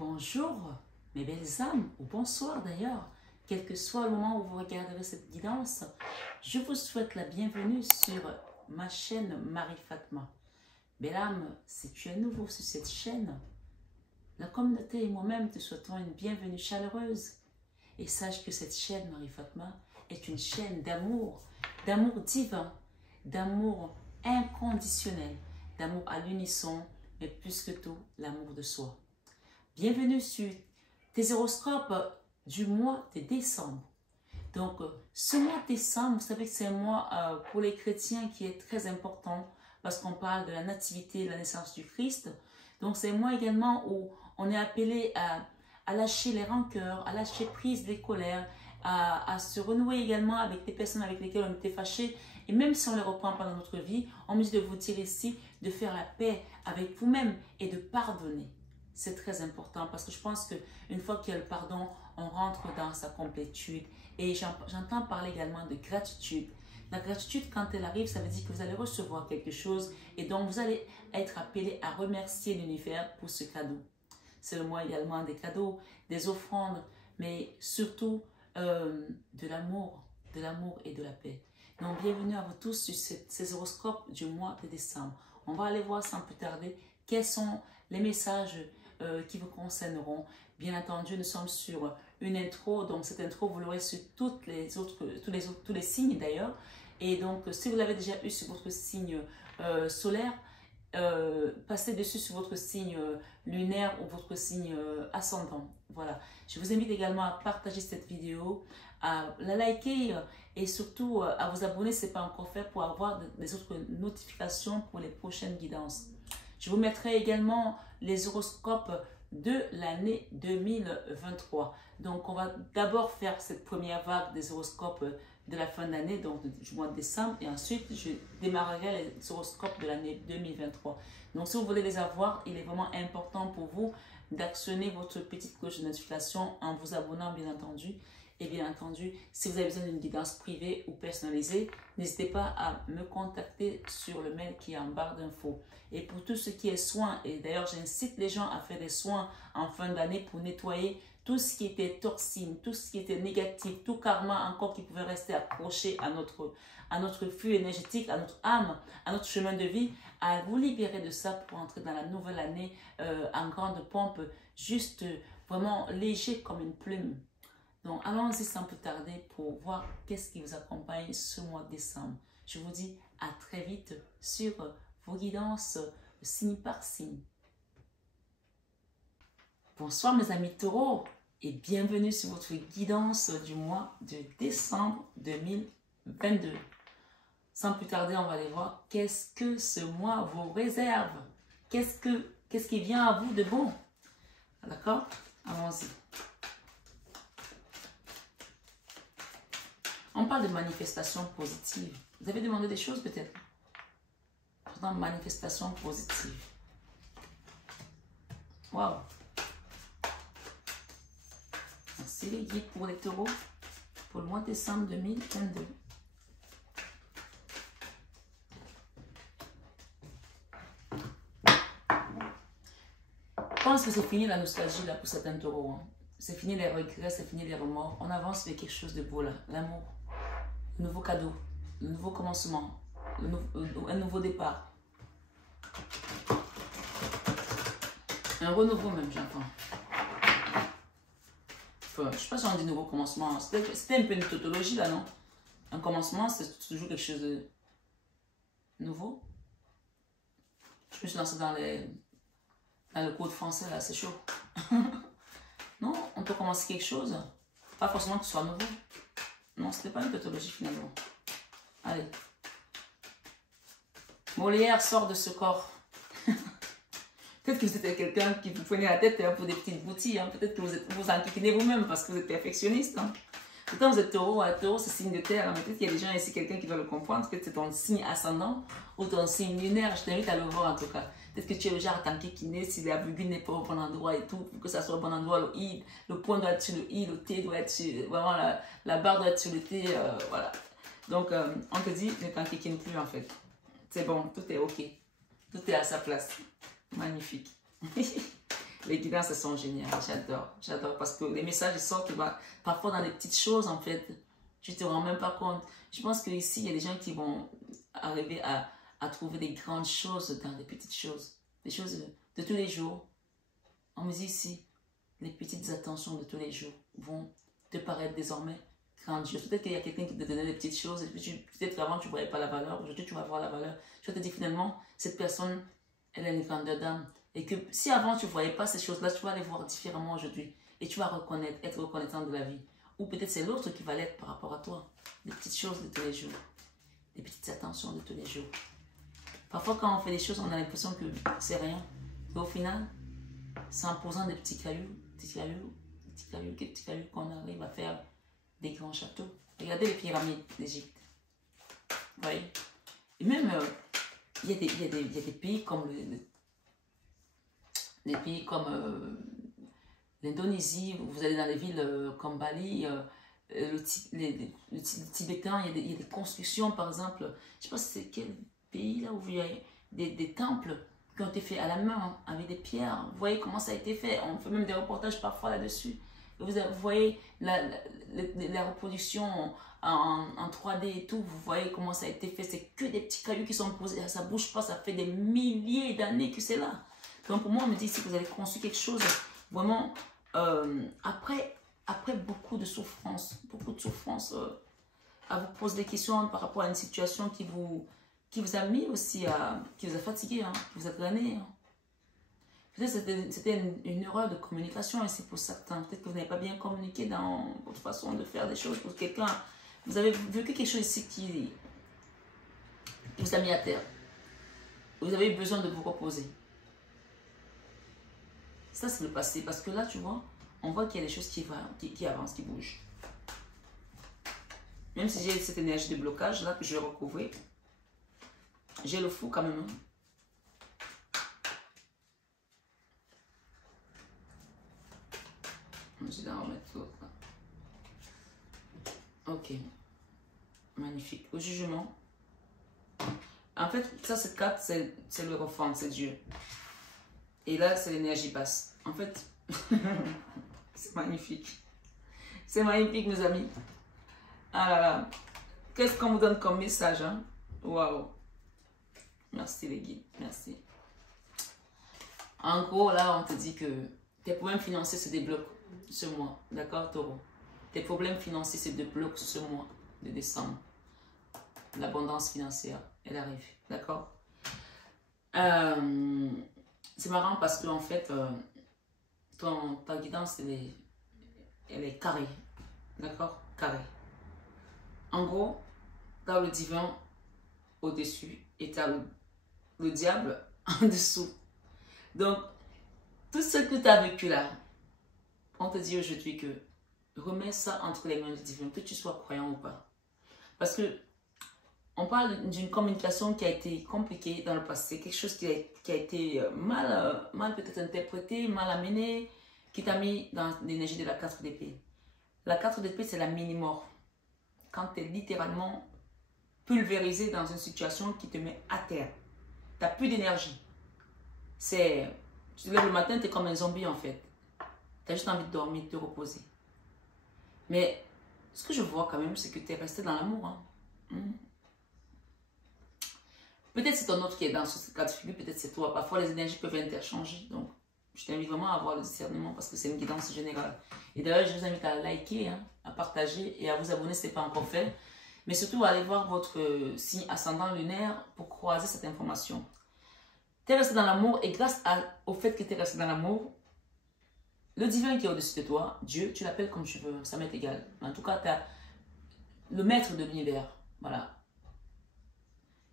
Bonjour mes belles âmes, ou bonsoir d'ailleurs, quel que soit le moment où vous regarderez cette guidance, je vous souhaite la bienvenue sur ma chaîne Marie-Fatma. Belle âme, si tu es nouveau sur cette chaîne, la communauté et moi-même te souhaitons une bienvenue chaleureuse. Et sache que cette chaîne Marie-Fatma est une chaîne d'amour divin, d'amour inconditionnel, d'amour à l'unisson, mais plus que tout, l'amour de soi. Bienvenue sur tes horoscopes du mois de décembre. Donc, ce mois de décembre, vous savez que c'est un mois pour les chrétiens qui est très important parce qu'on parle de la nativité, de la naissance du Christ. Donc, c'est un mois également où on est appelé à lâcher les rancœurs, à lâcher prise des colères, à se renouer également avec des personnes avec lesquelles on était fâchés. Et même si on ne les reprend pas dans notre vie, on me dit de vous dire ici de faire la paix avec vous-même et de pardonner. C'est très important parce que je pense qu'une fois qu'il y a le pardon, on rentre dans sa complétude. Et j'entends parler également de gratitude. La gratitude, quand elle arrive, ça veut dire que vous allez recevoir quelque chose et donc vous allez être appelé à remercier l'univers pour ce cadeau. C'est le mois également des cadeaux, des offrandes, mais surtout de l'amour et de la paix. Donc, bienvenue à vous tous sur ces horoscopes du mois de décembre. On va aller voir sans plus tarder quels sont les messages qui vous concerneront. Bien entendu, nous sommes sur une intro, donc cette intro, vous l'aurez sur tous les signes d'ailleurs. Et donc, si vous l'avez déjà eu sur votre signe solaire, passez dessus sur votre signe lunaire ou votre signe ascendant. Voilà. Je vous invite également à partager cette vidéo, à la liker et surtout à vous abonner si ce n'est pas encore fait pour avoir des autres notifications pour les prochaines guidances. Je vous mettrai également les horoscopes de l'année 2023. Donc, on va d'abord faire cette première vague des horoscopes de la fin d'année, donc du mois de décembre, et ensuite, je démarrerai les horoscopes de l'année 2023. Donc, si vous voulez les avoir, il est vraiment important pour vous d'actionner votre petite cloche de notification en vous abonnant, bien entendu. Et bien entendu, si vous avez besoin d'une guidance privée ou personnalisée, n'hésitez pas à me contacter sur le mail qui est en barre d'infos. Et pour tout ce qui est soins, et d'ailleurs j'incite les gens à faire des soins en fin d'année pour nettoyer tout ce qui était toxine, tout ce qui était négatif, tout karma encore qui pouvait rester accroché à notre flux énergétique, à notre âme, à notre chemin de vie, à vous libérer de ça pour entrer dans la nouvelle année en grande pompe, juste vraiment léger comme une plume. Donc, allons-y sans plus tarder pour voir qu'est-ce qui vous accompagne ce mois de décembre. Je vous dis à très vite sur vos guidances signe par signe. Bonsoir mes amis taureaux et bienvenue sur votre guidance du mois de décembre 2022. Sans plus tarder, on va aller voir qu'est-ce que ce mois vous réserve. Qu'est-ce qui vient à vous de bon. D'accord? Allons-y. On parle de manifestation positive. Vous avez demandé des choses peut-être? Pourtant, manifestation positive. Waouh! Merci les guides pour les taureaux pour le mois de décembre 2022. Je pense que c'est fini la nostalgie là pour certains taureaux. Hein. C'est fini les regrets, c'est fini les remords. On avance vers quelque chose de beau là. L'amour. Le nouveau cadeau, le nouveau commencement, un nouveau départ. Un renouveau même, j'entends. Enfin, je ne sais pas si on dit nouveau commencement. C'était un peu une tautologie là, non? Un commencement, c'est toujours quelque chose de nouveau. Je me suis lancée dans le cours de français là, c'est chaud. Non, on peut commencer quelque chose. Pas forcément que ce soit nouveau. Non, c'était pas une pathologie finalement. Allez. Molière sort de ce corps. Peut-être que vous êtes quelqu'un qui vous prenez la tête pour des petites boutilles. Hein. Peut-être que vous enquiquinez vous-même parce que vous êtes perfectionniste. Hein. Pourtant, vous êtes taureau. Taureau, c'est signe de terre. Hein. Peut-être qu'il y a des gens ici, quelqu'un qui doit le comprendre. Peut-être que c'est ton signe ascendant ou ton signe lunaire. Je t'invite à le voir en tout cas. Peut-être que tu es le genre à t'enquiquiner si la virgule n'est pas au bon endroit et tout. Pour que ça soit au bon endroit, le point doit être sur le I, le T doit être sur... Vraiment, la barre doit être sur le T. Voilà. Donc, on te dit, ne t'enquiquine plus en fait. C'est bon, tout est OK. Tout est à sa place. Magnifique. Les guidances, elles sont géniales. J'adore. J'adore. Parce que les messages, ils sortent parfois dans des petites choses, en fait. Tu ne te rends même pas compte. Je pense qu'ici, il y a des gens qui vont arriver à trouver des grandes choses dans des petites choses. Des choses de tous les jours. On me dit ici, les petites attentions de tous les jours vont te paraître désormais grandioses. Peut-être qu'il y a quelqu'un qui te donnait des petites choses et puis peut-être qu'avant tu ne voyais pas la valeur. Aujourd'hui, tu vas voir la valeur. Je te dis finalement, cette personne, elle a une grandeur d'âme. Et que si avant tu ne voyais pas ces choses-là, tu vas les voir différemment aujourd'hui. Et tu vas reconnaître, être reconnaissant de la vie. Ou peut-être c'est l'autre qui va l'être par rapport à toi. Des petites choses de tous les jours. Des petites attentions de tous les jours. Parfois, quand on fait des choses, on a l'impression que c'est rien. Et au final, c'est en posant des petits cailloux, qu'on arrive à faire des grands châteaux. Regardez les pyramides d'Égypte. Vous voyez? Et même, il y a des pays comme l'Indonésie, vous allez dans les villes comme Bali, le Tibétain, il y a des constructions, par exemple, je ne sais pas si c'est quel pays là où il y a des temples qui ont été faits à la main, hein, avec des pierres. Vous voyez comment ça a été fait. On fait même des reportages parfois là-dessus. Vous voyez la reproduction en 3D et tout. Vous voyez comment ça a été fait. C'est que des petits cailloux qui sont posés. Ça ne bouge pas. Ça fait des milliers d'années que c'est là. Donc pour moi, on me dit ici que vous avez conçu quelque chose vraiment après beaucoup de souffrance. À vous poser des questions par rapport à une situation qui vous a mis aussi qui vous a fatigué, hein, qui vous a drainé. Hein. Peut-être que c'était une erreur de communication ici pour certains. Peut-être que vous n'avez pas bien communiqué dans votre façon de faire des choses pour quelqu'un. Vous avez vécu quelque chose ici qui vous a mis à terre. Vous avez eu besoin de vous reposer. Ça, c'est le passé. Parce que là, tu vois, on voit qu'il y a des choses qui avancent, qui bougent. Même si j'ai cette énergie de blocage, là, que je vais recouvrir. J'ai le fou quand même. Hein. Je vais en remettre l'autre. Ok. Magnifique. Au jugement. En fait, ça, cette carte, c'est le refrain, c'est Dieu. Et là, c'est l'énergie basse. En fait, c'est magnifique. C'est magnifique, mes amis. Ah là là. Qu'est-ce qu'on vous donne comme message, hein? Waouh. Merci les guides, merci. En gros, là, on te dit que tes problèmes financiers se débloquent ce mois. D'accord, Taureau? Tes problèmes financiers se débloquent ce mois de décembre. L'abondance financière, elle arrive. D'accord? C'est marrant parce que, en fait, ta guidance, elle est carrée. D'accord? Carrée. En gros, tu as le divin au-dessus et tu as le diable en dessous. Donc, tout ce que tu as vécu là, on te dit aujourd'hui que remets ça entre les mains du divin, que tu sois croyant ou pas. Parce que on parle d'une communication qui a été compliquée dans le passé, quelque chose qui a été mal peut-être interprété, mal amené, qui t'a mis dans l'énergie de la 4 d'épée. La 4 d'épée, c'est la mini-mort. Quand tu es littéralement pulvérisé dans une situation qui te met à terre. Tu n'as plus d'énergie. Tu te lèves le matin, tu es comme un zombie en fait. Tu as juste envie de dormir, de te reposer. Mais ce que je vois quand même, c'est que tu es resté dans l'amour. Hein. Peut-être c'est ton autre qui est dans ce cas de figure, peut-être c'est toi. Parfois les énergies peuvent interchanger. Donc je t'invite vraiment à avoir le discernement parce que c'est une guidance générale. Et d'ailleurs, je vous invite à liker, hein, à partager et à vous abonner si ce n'est pas encore fait. Mais surtout, allez voir votre signe ascendant lunaire pour croiser cette information. Tu es resté dans l'amour et grâce au fait que tu es resté dans l'amour, le divin qui est au-dessus de toi, Dieu, tu l'appelles comme tu veux, ça m'est égal. En tout cas, tu as le maître de l'univers, voilà,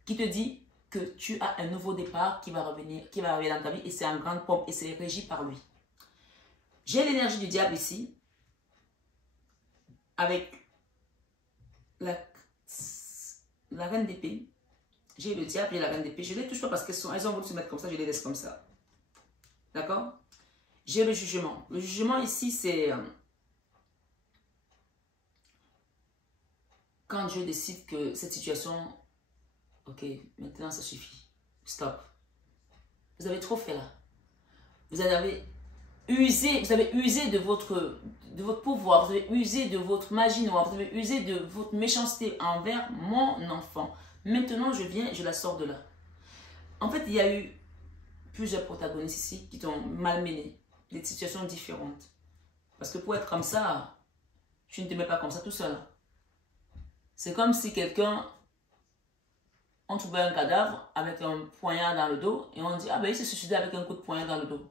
qui te dit que tu as un nouveau départ qui va revenir dans ta vie et c'est en grande pompe et c'est régi par lui. J'ai l'énergie du diable ici avec la reine d'épée. J'ai le diable et la reine d'épée. Je ne les touche pas parce qu'elles ont voulu se mettre comme ça, je les laisse comme ça. D'accord? J'ai le jugement. Le jugement ici, c'est quand Dieu décide que cette situation, ok, maintenant ça suffit. Stop. Vous avez trop fait là. Vous avez vous avez usé de votre pouvoir, vous avez usé de votre magie noire, vous avez usé de votre méchanceté envers mon enfant. Maintenant, je la sors de là. En fait, il y a eu plusieurs protagonistes ici qui t'ont malmené, des situations différentes. Parce que pour être comme ça, tu ne te mets pas comme ça tout seul. C'est comme si on trouvait un cadavre avec un poignard dans le dos et on dit, ah ben il s'est suicidé avec un coup de poignard dans le dos.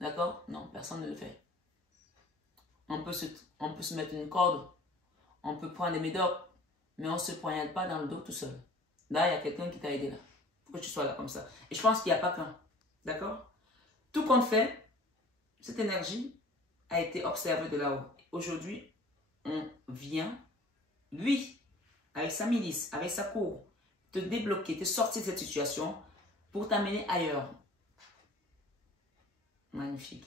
D'accord? Non, personne ne le fait. On peut se mettre une corde, on peut prendre des médocs, mais on ne se poignarde pas dans le dos tout seul. Là, il y a quelqu'un qui t'a aidé là. Pour que tu sois là comme ça. Et je pense qu'il n'y a pas qu'un. D'accord? Tout compte fait, cette énergie a été observée de là-haut. Aujourd'hui, on vient, lui, avec sa milice, avec sa cour, te débloquer, te sortir de cette situation pour t'amener ailleurs. Magnifique.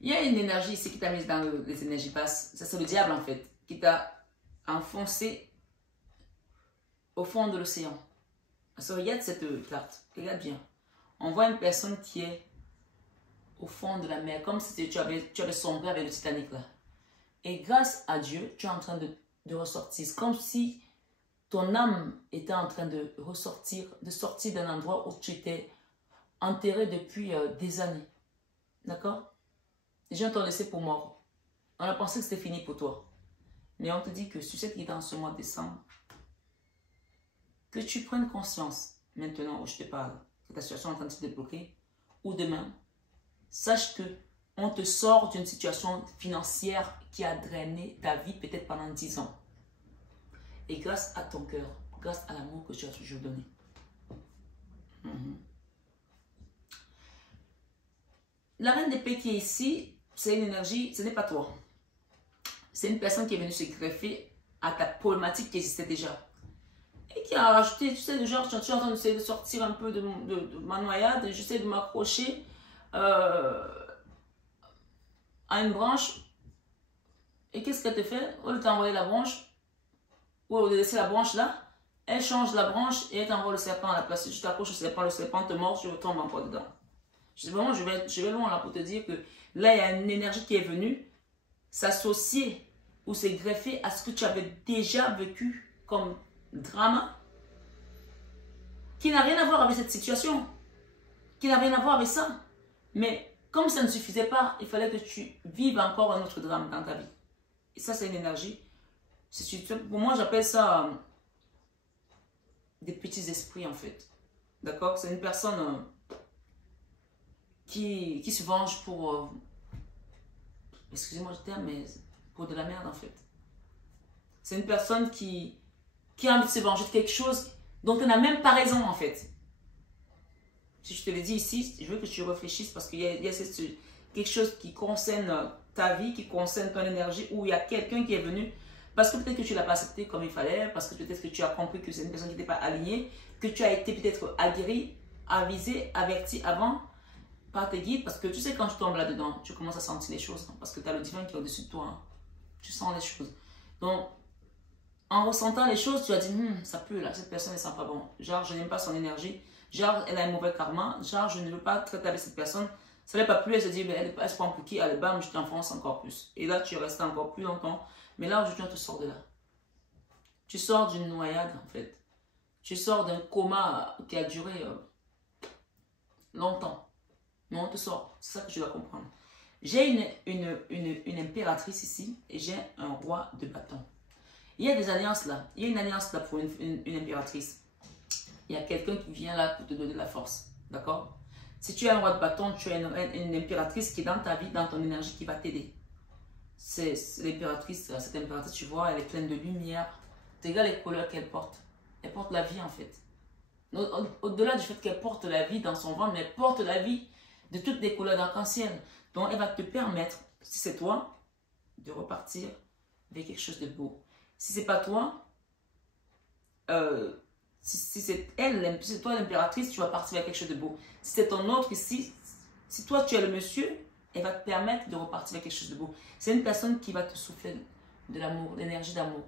Il y a une énergie ici qui t'a mise dans les énergies basses. Ça, c'est le diable en fait, qui t'a enfoncé au fond de l'océan. Regarde cette carte, regarde bien. On voit une personne qui est au fond de la mer, comme si tu avais sombré avec le Titanic là. Et grâce à Dieu, tu es en train de ressortir. C'est comme si ton âme était en train de ressortir, de sortir d'un endroit où tu étais enterré depuis des années. D'accord? Les gens t'ont laissé pour mort. On a pensé que c'était fini pour toi. Mais on te dit que sur cette guidance ce mois de décembre, que tu prennes conscience, maintenant où je te parle, que ta situation est en train de se débloquer, ou demain, sache que on te sort d'une situation financière qui a drainé ta vie peut-être pendant 10 ans. Et grâce à ton cœur, grâce à l'amour que tu as toujours donné. La reine d'épée qui est ici, c'est une énergie, ce n'est pas toi. C'est une personne qui est venue se greffer à ta problématique qui existait déjà. Et qui a rajouté, tu sais, le genre, je suis en train d'essayer de sortir un peu de ma noyade, j'essaie de m'accrocher à une branche. Et qu'est-ce qu'elle te fait? Au lieu de t'envoyer la branche, ou au lieu de laisser la branche là, elle change la branche et elle t'envoie le serpent à la place. Si tu t'accroches au le serpent te mord, tu retombes encore dedans. Vraiment, je vais loin là pour te dire que là, il y a une énergie qui est venue s'associer ou se greffer à ce que tu avais déjà vécu comme drame, qui n'a rien à voir avec cette situation, qui n'a rien à voir avec ça. Mais comme ça ne suffisait pas, il fallait que tu vives encore un autre drame dans ta vie. Et ça, c'est une énergie. Pour moi, j'appelle ça des petits esprits, en fait. D'accord? C'est une personne qui se venge pour... excusez-moi le terme, mais pour de la merde, en fait. C'est une personne qui a envie de se venger de quelque chose dont elle n'a même pas raison, en fait. Si je te le dis ici, je veux que tu réfléchisses parce qu'il y a quelque chose qui concerne ta vie, qui concerne ton énergie, où il y a quelqu'un qui est venu, parce que peut-être que tu ne l'as pas accepté comme il fallait, parce que peut-être que tu as compris que c'est une personne qui n'était pas alignée, que tu as été peut-être aguerri, avisé, averti avant par tes guides, parce que tu sais quand tu tombes là-dedans, tu commences à sentir les choses, parce que tu as le divin qui est au-dessus de toi, hein. Tu sens les choses. Donc, en ressentant les choses, tu as dit, ça pue là, cette personne ne sent pas bon. Genre, je n'aime pas son énergie. Genre, elle a un mauvais karma. Genre, je ne veux pas traiter avec cette personne. Ça n'est pas plus, elle se dit, mais elle se prend pour qui? Allez, bam, je t'enfonce encore plus. Et là, tu restes encore plus longtemps. Mais là, aujourd'hui, on te sort de là. Tu sors d'une noyade, en fait. Tu sors d'un coma qui a duré longtemps. Mais on te sort. C'est ça que tu dois comprendre. J'ai une impératrice ici et j'ai un roi de bâton. Il y a des alliances là. Il y a une alliance là pour une impératrice. Il y a quelqu'un qui vient là pour te donner de la force. D'accord? Si tu as un roi de bâton, tu as une impératrice qui est dans ta vie, dans ton énergie, qui va t'aider. C'est l'impératrice, cette impératrice, tu vois, elle est pleine de lumière. Tu regardes les couleurs qu'elle porte. Elle porte la vie en fait. Au-delà du fait qu'elle porte la vie dans son ventre, mais elle porte la vie de toutes les couleurs d'arc-en-ciel. Donc elle va te permettre, si c'est toi, de repartir avec quelque chose de beau. Si c'est pas toi, si c'est elle, si c'est toi l'impératrice, tu vas partir avec quelque chose de beau. Si c'est ton autre ici, si toi tu es le monsieur, elle va te permettre de repartir avec quelque chose de beau. C'est une personne qui va te souffler de l'amour, l'énergie d'amour.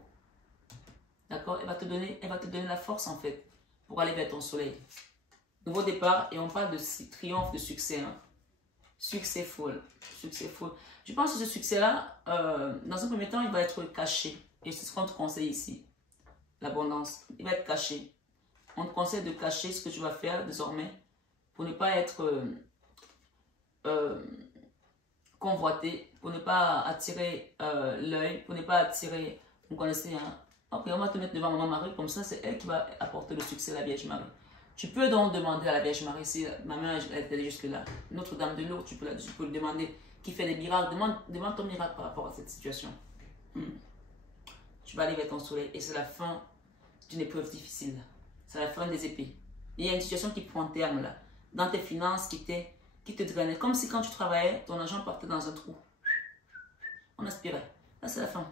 D'accord? Elle va te donner la force en fait pour aller vers ton soleil. Nouveau départ et on parle de triomphe, de succès. Hein. Succès full. Succès full. Je pense que ce succès-là, dans un premier temps, il va être caché. Et c'est ce qu'on te conseille ici. L'abondance. Il va être caché. On te conseille de cacher ce que tu vas faire désormais pour ne pas être convoité, pour ne pas attirer l'œil, pour ne pas attirer, vous connaissez, hein. Ok, on va te mettre devant Maman Marie, comme ça c'est elle qui va apporter le succès à la Vierge Marie. Tu peux donc demander à la Vierge Marie, si ma main est allée jusque-là, Notre-Dame de Lourdes, tu peux le demander, qui fait des miracles, demande ton miracle par rapport à cette situation. Tu vas aller vers ton soleil et c'est la fin d'une épreuve difficile. C'est la fin des épées. Il y a une situation qui prend terme là, dans tes finances qui te drainait. Comme si quand tu travaillais, ton argent partait dans un trou. On aspirait. Là, c'est la fin.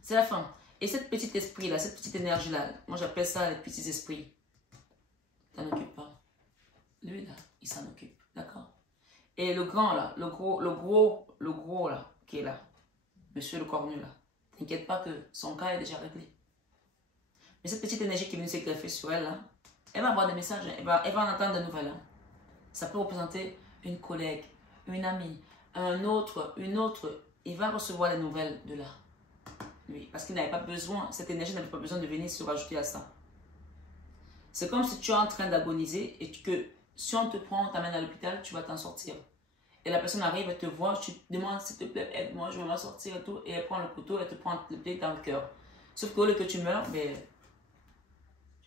C'est la fin. Et cette petite esprit-là, cette petite énergie-là, moi j'appelle ça les petits esprits. T'en occupes pas. Lui là, il s'en occupe. D'accord? Et le grand là, le gros là, qui est là, monsieur le cornu là, t'inquiète pas que son cas est déjà réglé. Mais cette petite énergie qui vient de se greffer sur elle là, elle va avoir des messages, elle va en entendre de nouvelles. Hein. Ça peut représenter une collègue, une amie, une autre. Il va recevoir les nouvelles de là. Oui, parce qu'il n'avait pas besoin, cette énergie n'avait pas besoin de venir se rajouter à ça. C'est comme si tu es en train d'agoniser et que si on te prend, on t'amène à l'hôpital, tu vas t'en sortir. Et la personne arrive, elle te voit, tu te demandes s'il te plaît, aide-moi, je vais m'en sortir et tout. Et elle prend le couteau, elle te prend le pied dans le cœur. Sauf qu'au lieu que tu meurs, mais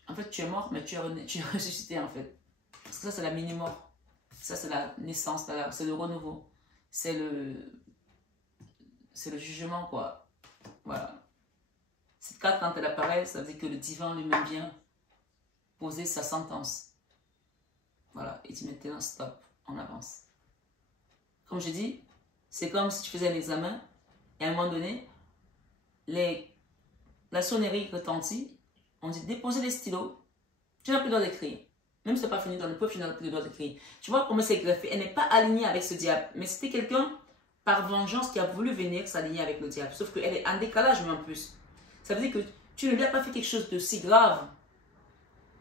en fait tu es mort, mais tu es ressuscité en fait. Parce que ça c'est la mini-mort. Ça c'est la naissance, c'est le renouveau. C'est le jugement quoi. Voilà. Cette carte, quand elle apparaît, ça veut dire que le divin lui-même vient poser sa sentence. Voilà. Il dit maintenant, stop, on avance. Comme je dis, c'est comme si tu faisais un examen et à un moment donné, la sonnerie retentit. On dit déposer les stylos. Tu n'as plus le droit d'écrire. Même si tu n'as pas fini dans le preuve, tu n'as plus le droit d'écrire. Tu vois comment c'est greffé. Elle n'est pas alignée avec ce diable. Mais c'était quelqu'un, par vengeance, qui a voulu venir s'aligner avec le diable. Sauf qu'elle est en décalage, mais en plus. Ça veut dire que tu ne lui as pas fait quelque chose de si grave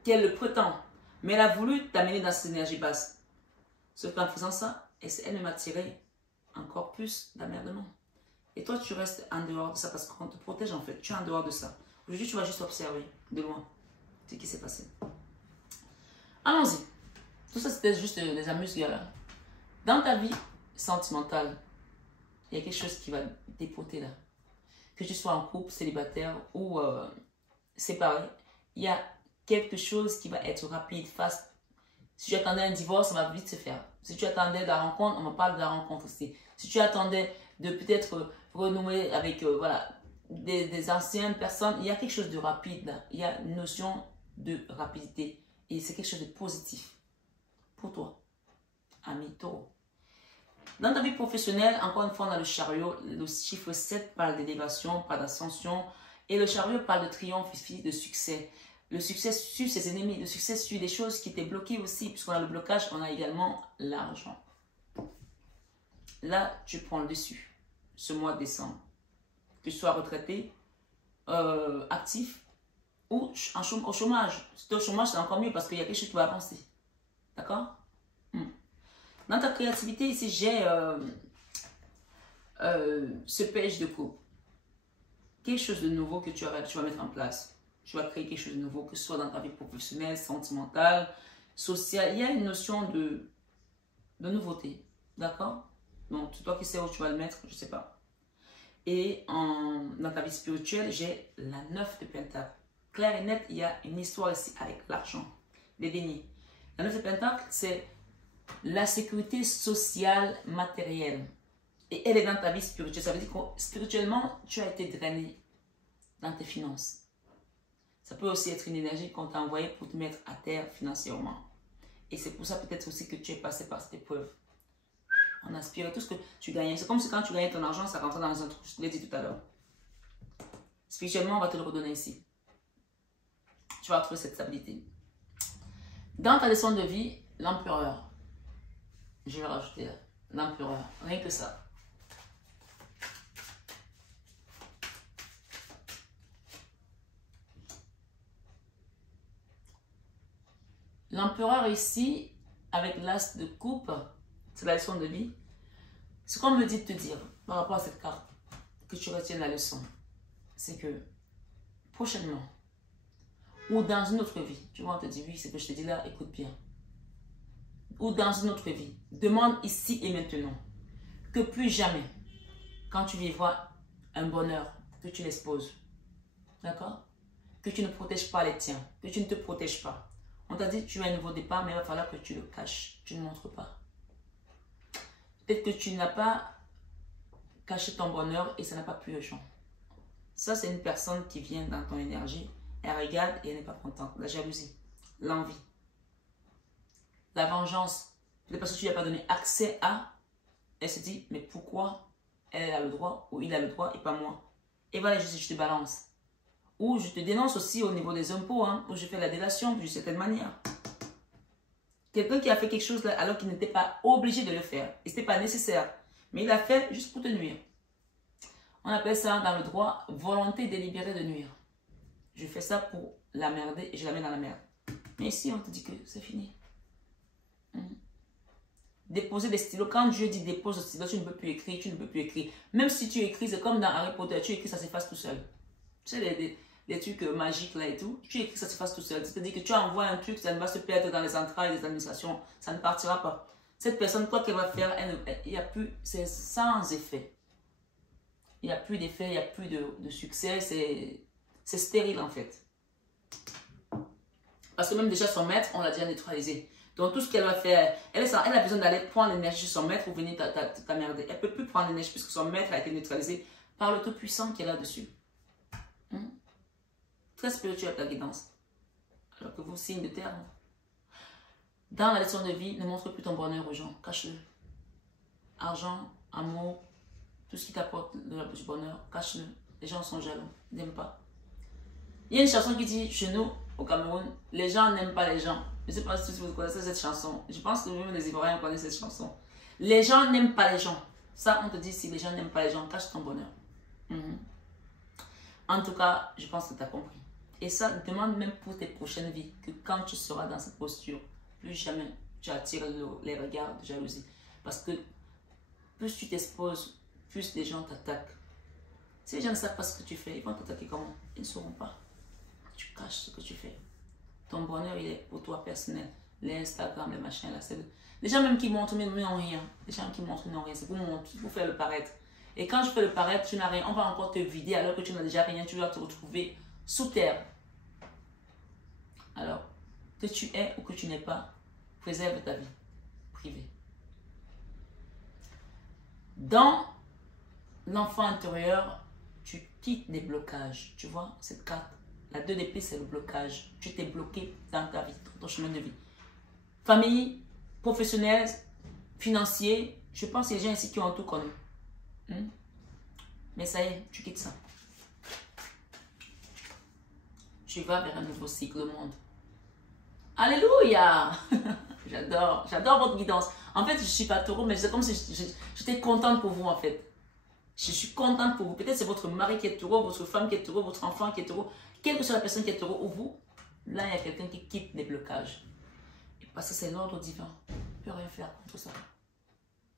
qu'elle le prétend. Mais elle a voulu t'amener dans cette énergie basse. Sauf qu'en faisant ça, elle m'a tiré encore plus d'emmerdement. Et toi, tu restes en dehors de ça parce qu'on te protège en fait. Tu es en dehors de ça. Aujourd'hui, tu vas juste observer de loin ce qui s'est passé. Allons-y. Tout ça, c'était juste des amuse-gueules. Dans ta vie sentimentale, il y a quelque chose qui va dépoter là. Que tu sois en couple, célibataire ou séparé, il y a quelque chose qui va être rapide, fast. Si tu attendais un divorce, ça va vite se faire. Si tu attendais la rencontre, on va parler de la rencontre aussi. Si tu attendais de peut-être renouer avec voilà, des anciennes personnes, il y a quelque chose de rapide là. Il y a une notion de rapidité. Et c'est quelque chose de positif pour toi, ami taureau. Dans ta vie professionnelle, encore une fois, on a le chariot. Le chiffre 7 parle d'élévation, pas d'ascension. Et le chariot parle de triomphe, de succès. Le succès sur ses ennemis, le succès sur les choses qui étaient bloquées aussi. Puisqu'on a le blocage, on a également l'argent. Là, tu prends le dessus. Ce mois de décembre. Que tu sois retraité, actif ou au chômage. Si tu es au chômage, c'est encore mieux parce qu'il y a quelque chose qui va avancer. D'accord? Dans ta créativité, ici, j'ai ce pêche de coupe. Quelque chose de nouveau que tu vas mettre en place. Tu vas créer quelque chose de nouveau, que ce soit dans ta vie professionnelle, sentimentale, sociale. Il y a une notion de nouveauté. D'accord? Donc, c'est toi qui sais où tu vas le mettre, je ne sais pas. Et dans ta vie spirituelle, j'ai la 9 de Pentacle. Clair et net, il y a une histoire ici avec l'argent, les deniers. La 9 de Pentacle, c'est la sécurité sociale matérielle. Et elle est dans ta vie spirituelle. Ça veut dire que spirituellement, tu as été drainé dans tes finances. Ça peut aussi être une énergie qu'on t'a envoyée pour te mettre à terre financièrement. Et c'est pour ça peut-être aussi que tu es passé par cette épreuve. On aspire tout ce que tu gagnais. C'est comme si quand tu gagnais ton argent, ça rentrait dans un trou. Je te l'ai dit tout à l'heure. Spirituellement, on va te le redonner ici. Tu vas retrouver cette stabilité. Dans ta leçon de vie, l'empereur. Je vais rajouter l'empereur. Rien que ça. L'empereur ici, avec l'as de coupe, c'est la leçon de vie. Ce qu'on me dit de te dire par rapport à cette carte, que tu retiennes la leçon, c'est que prochainement, ou dans une autre vie, tu vois, on te dit oui, c'est que je te dis là, écoute bien. Ou dans une autre vie, demande ici et maintenant que plus jamais, quand tu vivras un bonheur, que tu l'exposes. D'accord? Que tu ne protèges pas les tiens, que tu ne te protèges pas. On t'a dit tu as un nouveau départ, mais il va falloir que tu le caches, tu ne montres pas. Peut-être que tu n'as pas caché ton bonheur et ça n'a pas plu aux gens. Ça, c'est une personne qui vient dans ton énergie, elle regarde et elle n'est pas contente. La jalousie, l'envie, la vengeance. Peut-être parce que tu lui as pas donné accès à, elle se dit, mais pourquoi elle a le droit ou il a le droit et pas moi? Et voilà, je te balance. Ou je te dénonce aussi au niveau des impôts, hein, où je fais la délation d'une certaine manière. Quelqu'un qui a fait quelque chose là, alors qu'il n'était pas obligé de le faire. Et ce n'était pas nécessaire. Mais il a fait juste pour te nuire. On appelle ça dans le droit volonté délibérée de nuire. Je fais ça pour la merder et je la mets dans la merde. Mais ici, on te dit que c'est fini. Déposer des stylos. Quand Dieu dit dépose le stylo, tu ne peux plus écrire, tu ne peux plus écrire. Même si tu écris, c'est comme dans Harry Potter, tu écris, ça s'efface tout seul. Tu sais, les trucs magiques là et tout, tu écris, ça s'efface tout seul. C'est-à-dire que tu envoies un truc, ça ne va se perdre dans les entrailles des administrations, ça ne partira pas. Cette personne, quoi qu'elle va faire, il n'y a plus, c'est sans effet. Il n'y a plus d'effet, il n'y a plus de succès, c'est stérile en fait. Parce que même déjà son maître, on l'a déjà neutralisé. Donc tout ce qu'elle va faire, elle a besoin d'aller prendre l'énergie de son maître pour venir t'emmerder. Elle ne peut plus prendre l'énergie puisque son maître a été neutralisé par le Tout-Puissant qui est là-dessus. Très spirituel ta guidance. Alors que vous, signe de terre, dans la leçon de vie, ne montre plus ton bonheur aux gens. Cache-le. Argent, amour, tout ce qui t'apporte du bonheur, cache-le. Les gens sont jaloux, ils n'aiment pas. Il y a une chanson qui dit, chez nous, au Cameroun, les gens n'aiment pas les gens. Je ne sais pas si vous connaissez cette chanson. Je pense que même les Ivoiriens connaissent cette chanson. Les gens n'aiment pas les gens. Ça, on te dit, si les gens n'aiment pas les gens, cache ton bonheur. En tout cas, je pense que tu as compris. Et ça, demande même pour tes prochaines vies, que quand tu seras dans cette posture, plus jamais tu attires les regards de jalousie. Parce que plus tu t'exposes, plus les gens t'attaquent. Si les gens ne savent pas ce que tu fais, ils vont t'attaquer comment? Ils ne sauront pas. Tu caches ce que tu fais. Ton bonheur, il est pour toi personnel. Les Instagram, les machins, là, c'est les gens même qui montrent, mais n'ont rien. Les gens qui montrent, n'ont rien. C'est pour montrer, pour faire le paraître. Et quand je fais le paraître, tu n'as rien. On va encore te vider alors que tu n'as déjà rien. Tu dois te retrouver sous terre. Alors, que tu es ou que tu n'es pas, préserve ta vie privée. Dans l'enfant intérieur, tu quittes des blocages. Tu vois, cette carte, la 2 d'épée, c'est le blocage. Tu t'es bloqué dans ta vie, dans ton chemin de vie. Famille, professionnel, financier, je pense qu'il y a des gens ici qui ont tout connu. Mais ça y est, tu quittes ça. Tu vas vers un nouveau cycle au monde. Alléluia. J'adore votre guidance. En fait, je ne suis pas taureau, mais c'est comme si j'étais contente pour vous en fait. Je suis contente pour vous. Peut-être c'est votre mari qui est taureau, votre femme qui est taureau, votre enfant qui est taureau. Quelle que soit la personne qui est taureau ou vous, là, il y a quelqu'un qui quitte les blocages. Et parce que c'est l'ordre divin. On ne peut rien faire contre ça.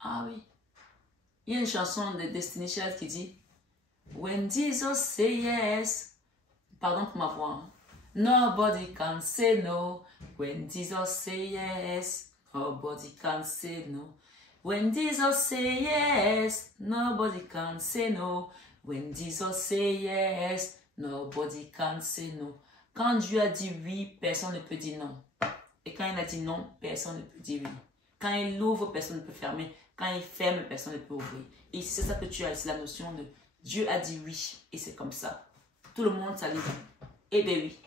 Ah oui. Il y a une chanson de Destiny Child qui dit When Jesus say yes. Pardon pour ma voix. Hein. Nobody can say no. When Jesus say yes. Nobody can say no. When Jesus say yes. Nobody can say no. When Jesus say yes. Nobody can say no. Quand Dieu a dit oui, personne ne peut dire non. Et quand il a dit non, personne ne peut dire oui. Quand il ouvre, personne ne peut fermer. Quand il ferme, personne ne peut ouvrir. Et c'est ça que tu as, c'est la notion de Dieu a dit oui. Et c'est comme ça. Tout le monde s'aligne. Eh bien oui.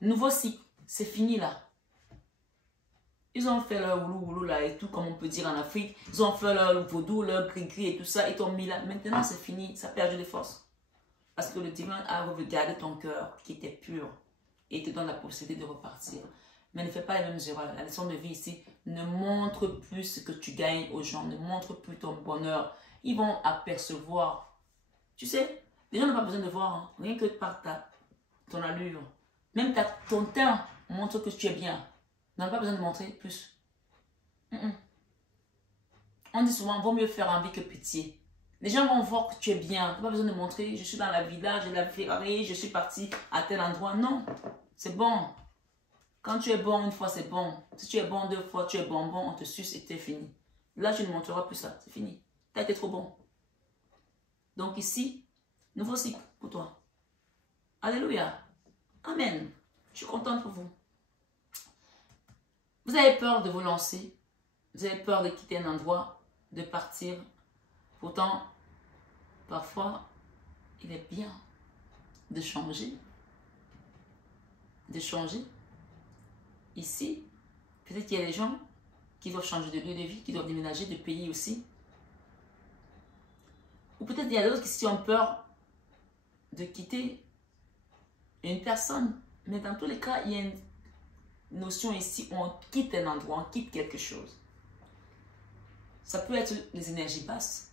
Nouveau cycle. C'est fini là. Ils ont fait leur oulou là et tout, comme on peut dire en Afrique. Ils ont fait leur vaudou, leur gris-gris et tout ça. Ils t'ont mis là. Maintenant, c'est fini. Ça a perdu de force. Parce que le divin a regardé ton cœur qui était pur. Et te donne la possibilité de repartir. Mais ne fais pas les mêmes erreurs. La leçon de vie ici, ne montre plus ce que tu gagnes aux gens. Ne montre plus ton bonheur. Ils vont apercevoir. Tu sais, les gens n'ont pas besoin de voir. Hein. Rien que par ton allure, Même ton teint montre que tu es bien. On n'a pas besoin de montrer plus. On dit souvent, vaut mieux faire envie que pitié. Les gens vont voir que tu es bien. Tu n'as pas besoin de montrer, je suis dans la villa, j'ai la Ferrari, je suis parti à tel endroit. Non, c'est bon. Quand tu es bon une fois, c'est bon. Si tu es bon deux fois, tu es bonbon, on te suce et c'est fini. Là, je ne montrerai plus ça, c'est fini. Tu as été trop bon. Donc ici, nouveau cycle pour toi. Alléluia. Amen. Je suis contente pour vous. Vous avez peur de vous lancer. Vous avez peur de quitter un endroit, de partir. Pourtant, parfois, il est bien de changer. De changer. Ici, peut-être qu'il y a des gens qui doivent changer de lieu de vie, qui doivent déménager de pays aussi. Ou peut-être il y a d'autres qui ont peur de quitter une personne. Mais dans tous les cas, il y a une notion ici où on quitte un endroit, on quitte quelque chose. Ça peut être les énergies basses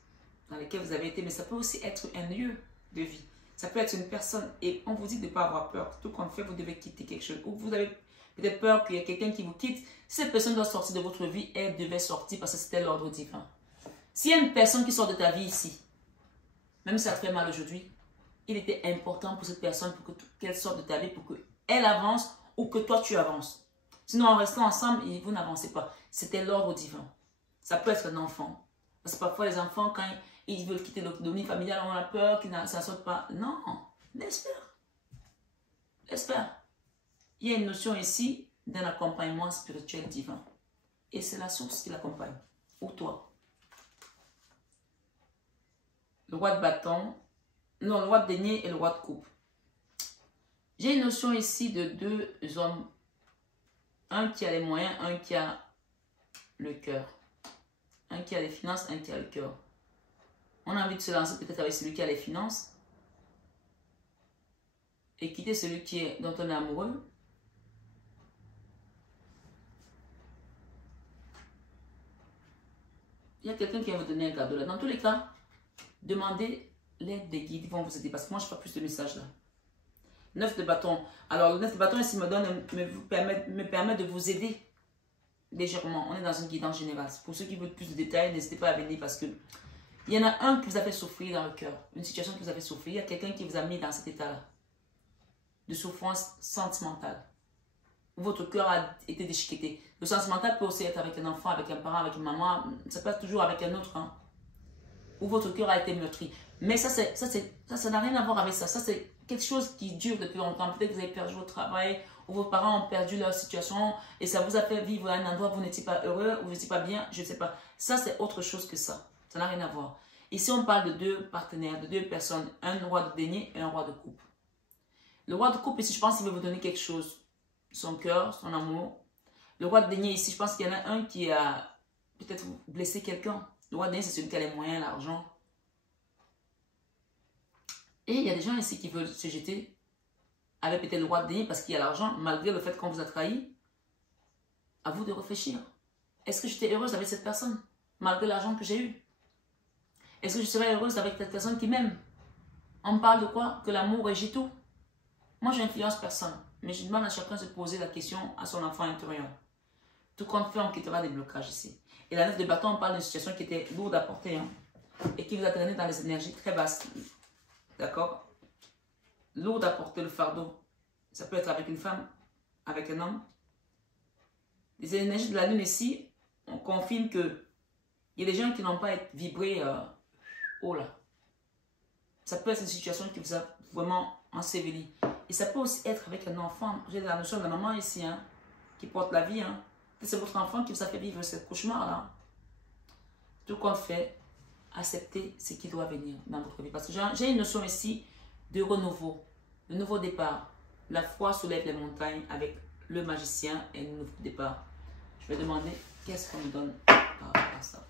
dans lesquelles vous avez été, mais ça peut aussi être un lieu de vie. Ça peut être une personne et on vous dit de ne pas avoir peur. Tout compte fait, vous devez quitter quelque chose. Ou vous avez peut-être peur qu'il y ait quelqu'un qui vous quitte. Si cette personne doit sortir de votre vie, elle devait sortir parce que c'était l'ordre divin. S'il y a une personne qui sort de ta vie ici, même si ça te fait mal aujourd'hui, il était important pour cette personne pour qu'elle sorte de ta vie, pour qu'elle avance ou que toi tu avances. Sinon, en restant ensemble, vous n'avancez pas. C'était l'ordre divin. Ça peut être un enfant. Parce que parfois, les enfants, quand ils veulent quitter l'autonomie familiale, on a peur qu'ils ne sortent pas. Non, l'espère. L'espère. Il y a une notion ici d'un accompagnement spirituel divin. Et c'est la source qui l'accompagne. Ou toi. Le roi de bâton. Non, le roi de denier et le roi de coupe. J'ai une notion ici de deux hommes. Un qui a les moyens, un qui a le cœur. Un qui a les finances, un qui a le cœur. On a envie de se lancer peut-être avec celui qui a les finances. Et quitter celui dont on est amoureux. Il y a quelqu'un qui va vous donner un cadeau là. Dans tous les cas, demandez l'aide des guides. Ils vont vous aider. Parce que moi, je ne fais pas plus de messages là. 9 de bâton. Alors, le 9 de bâton ici me permet de vous aider légèrement. On est dans une guidance générale. Pour ceux qui veulent plus de détails, n'hésitez pas à venir parce que il y en a un qui vous a fait souffrir dans le cœur. Une situation qui vous a fait souffrir. Il y a quelqu'un qui vous a mis dans cet état-là. De souffrance sentimentale. Où votre cœur a été déchiqueté. Le sentimental peut aussi être avec un enfant, avec un parent, avec une maman. Ça peut être toujours avec un autre. Hein. Où votre cœur a été meurtri. Mais ça n'a rien à voir avec ça. Ça, c'est quelque chose qui dure depuis longtemps. Peut-être que vous avez perdu votre travail, ou vos parents ont perdu leur situation, et ça vous a fait vivre à un endroit où vous n'étiez pas heureux, ou vous n'étiez pas bien, je ne sais pas. Ça, c'est autre chose que ça. Ça n'a rien à voir. Ici, on parle de deux partenaires, de deux personnes, un roi de denier et un roi de coupe. Le roi de coupe, ici, je pense qu'il veut vous donner quelque chose. Son cœur, son amour. Le roi de denier, ici, je pense qu'il y en a un qui a peut-être blessé quelqu'un. Le roi de denier, c'est celui qui a les moyens, l'argent. Et il y a des gens ici qui veulent se jeter avec peut-être le roi de denier parce qu'il y a l'argent, malgré le fait qu'on vous a trahi. À vous de réfléchir. Est-ce que j'étais heureuse avec cette personne, malgré l'argent que j'ai eu? Est-ce que je serais heureuse avec cette personne qui m'aime? On parle de quoi? Que l'amour régit tout. Moi, je n'influence personne. Mais je demande à chacun de se poser la question à son enfant intérieur. Tout compte fait, on quittera des blocages ici. Et la 9 de bâton, on parle d'une situation qui était lourde à porter. Hein, et qui vous a traîné dans les énergies très basses. D'accord? Lourde à porter le fardeau. Ça peut être avec une femme, avec un homme. Les énergies de la lune ici, on confirme que il y a des gens qui n'ont pas vibré haut là. Ça peut être une situation qui vous a vraiment enseveli. Et ça peut aussi être avec un enfant. J'ai la notion de la maman ici, hein, qui porte la vie. Hein. C'est votre enfant qui vous a fait vivre ce cauchemar-là. Tout compte fait, acceptez ce qui doit venir dans votre vie. Parce que j'ai une notion ici de renouveau, de nouveau départ. La foi soulève les montagnes avec le magicien et le nouveau départ. Je vais demander qu'est-ce qu'on me donne par rapport à ça.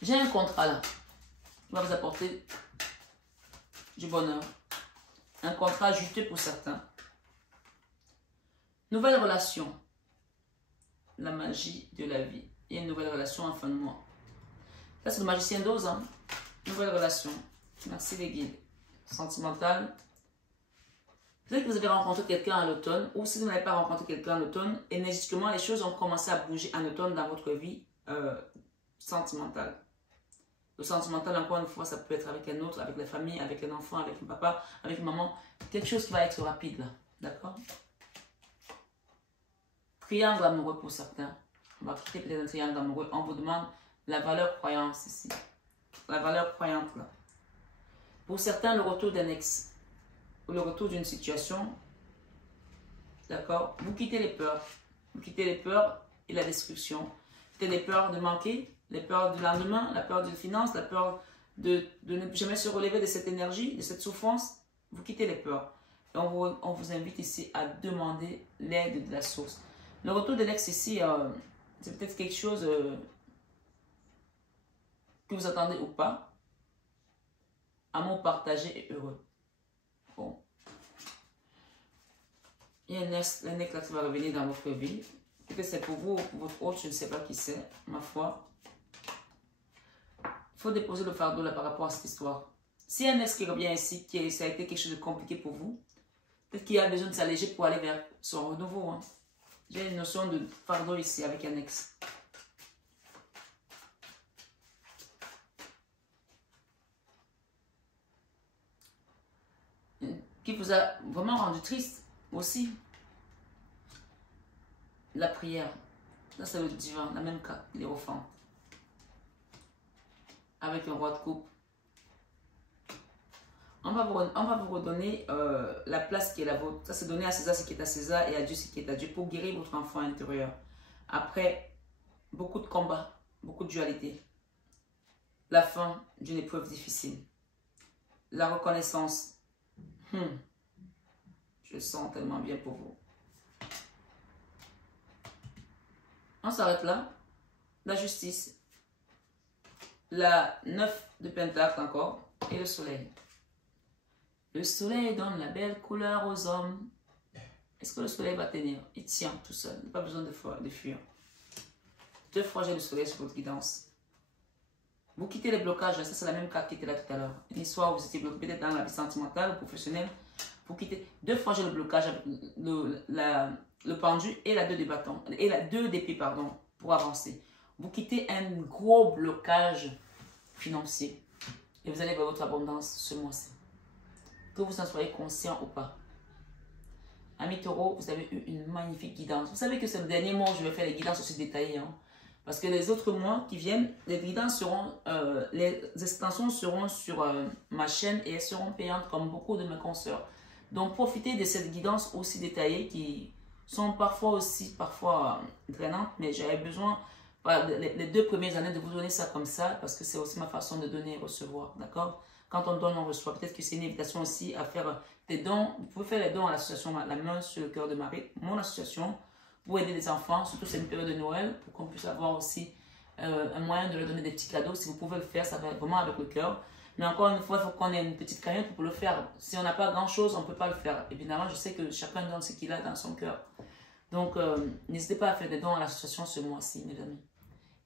J'ai un contrat là qui va vous apporter du bonheur. Un contrat juteux pour certains. Nouvelle relation. La magie de la vie. Il y a une nouvelle relation en fin de mois. Ça, c'est le magicien d'Oz. Hein? Nouvelle relation. Merci les guides. Sentimental. Peut-être que vous avez rencontré quelqu'un à l'automne, ou si vous n'avez pas rencontré quelqu'un à l'automne, énergétiquement, les choses ont commencé à bouger en automne dans votre vie sentimentale. Le sentimental, encore une fois, ça peut être avec un autre, avec la famille, avec un enfant, avec un papa, avec une maman. Quelque chose qui va être rapide là. D'accord? Triangle amoureux pour certains. On va quitter peut-être un triangle amoureux. On vous demande la valeur croyance ici. La valeur croyante là. Pour certains, le retour d'un ex. Ou le retour d'une situation. D'accord? Vous quittez les peurs. Vous quittez les peurs et la destruction. Vous quittez les peurs de manquer, les peurs du lendemain, la peur des finances, la peur de ne jamais se relever de cette énergie, de cette souffrance. Vous quittez les peurs. Et on vous invite ici à demander l'aide de la source. Le retour de l'ex ici, c'est peut-être quelque chose que vous attendez ou pas. Amour partagé et heureux. Bon. Il y a un ex là qui va revenir dans votre vie. Peut-être c'est pour vous ou pour votre autre, je ne sais pas qui c'est, ma foi. Il faut déposer le fardeau là par rapport à cette histoire. Si un ex qui revient ici, ça a été quelque chose de compliqué pour vous, peut-être qu'il a besoin de s'alléger pour aller vers son renouveau. Hein. J'ai une notion de fardeau ici avec un ex. Qui vous a vraiment rendu triste aussi. La prière. Là, c'est le divin, la même carte, l'Hiérophante. Avec un roi de coupe. On va vous redonner la place qui est la vôtre. Ça, c'est donner à César ce qui est à César et à Dieu ce qui est à Dieu pour guérir votre enfant intérieur. Après beaucoup de combats, beaucoup de dualité. La fin d'une épreuve difficile. La reconnaissance. Je sens tellement bien pour vous. On s'arrête là. La justice. La 9 de Pentacle encore. Et le soleil. Le soleil donne la belle couleur aux hommes. Est-ce que le soleil va tenir? Il tient tout seul. Il n'a pas besoin de fuir. 2 fois j'ai le soleil sur votre guidance. Vous quittez les blocages. Ça, c'est la même carte qui était là tout à l'heure. Une histoire où vous étiez bloqué peut-être dans la vie sentimentale ou professionnelle. Vous quittez 2 fois j'ai le blocage avec le pendu et la 2 des bâtons. Et la 2 d'épée, pardon, pour avancer. Vous quittez un gros blocage financier. Et vous allez vers votre abondance ce mois-ci. Que vous en soyez conscient ou pas. Amis taureaux, vous avez eu une magnifique guidance. Vous savez que c'est le dernier mois où je vais faire les guidances aussi détaillées. Hein? Parce que les autres mois qui viennent, les guidances seront, les extensions seront sur ma chaîne et elles seront payantes comme beaucoup de mes consoeurs. Donc profitez de cette guidance aussi détaillée qui sont parfois drainantes, mais j'avais besoin les 2 premières années de vous donner ça comme ça parce que c'est aussi ma façon de donner et recevoir, d'accord? Quand on donne, on reçoit. Peut-être que c'est une invitation aussi à faire des dons. Vous pouvez faire les dons à l'association La Main sur le cœur de Marie, mon association, pour aider les enfants, surtout c'est une période de Noël, pour qu'on puisse avoir aussi un moyen de leur donner des petits cadeaux. Si vous pouvez le faire, ça va vraiment avec le cœur. Mais encore une fois, il faut qu'on ait une petite cagnotte pour le faire. Si on n'a pas grand-chose, on ne peut pas le faire. Évidemment, je sais que chacun donne ce qu'il a dans son cœur. Donc, n'hésitez pas à faire des dons à l'association ce mois-ci, mes amis.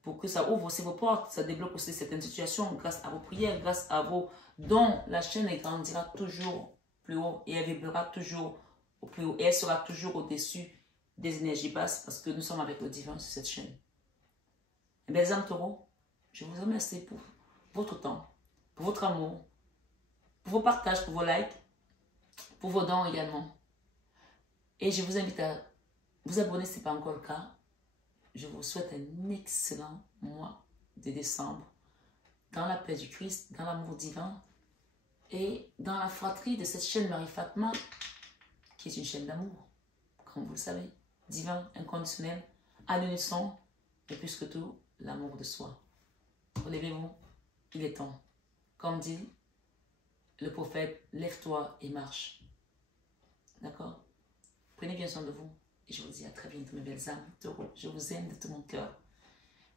Pour que ça ouvre aussi vos portes, ça débloque aussi certaines situations grâce à vos prières, grâce à vos dons. La chaîne grandira toujours plus haut et elle vibrera toujours au plus haut. Et elle sera toujours au-dessus des énergies basses parce que nous sommes avec le divin sur cette chaîne. Et bien, les âmes taureaux, je vous remercie pour votre temps, pour votre amour, pour vos partages, pour vos likes, pour vos dons également. Et je vous invite à vous abonner si ce n'est pas encore le cas. Je vous souhaite un excellent mois de décembre dans la paix du Christ, dans l'amour divin et dans la fratrie de cette chaîne Marie-Fatma qui est une chaîne d'amour, comme vous le savez, divin, inconditionnel, à l'unisson et plus que tout, l'amour de soi. Relevez-vous, il est temps. Comme dit le prophète, lève-toi et marche. D'accord? Prenez bien soin de vous. Et je vous dis à très bientôt, mes belles âmes taureaux. Je vous aime de tout mon cœur.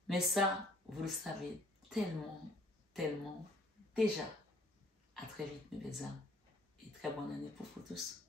Mais ça, vous le savez tellement, tellement déjà. À très vite, mes belles âmes. Et très bonne année pour vous tous.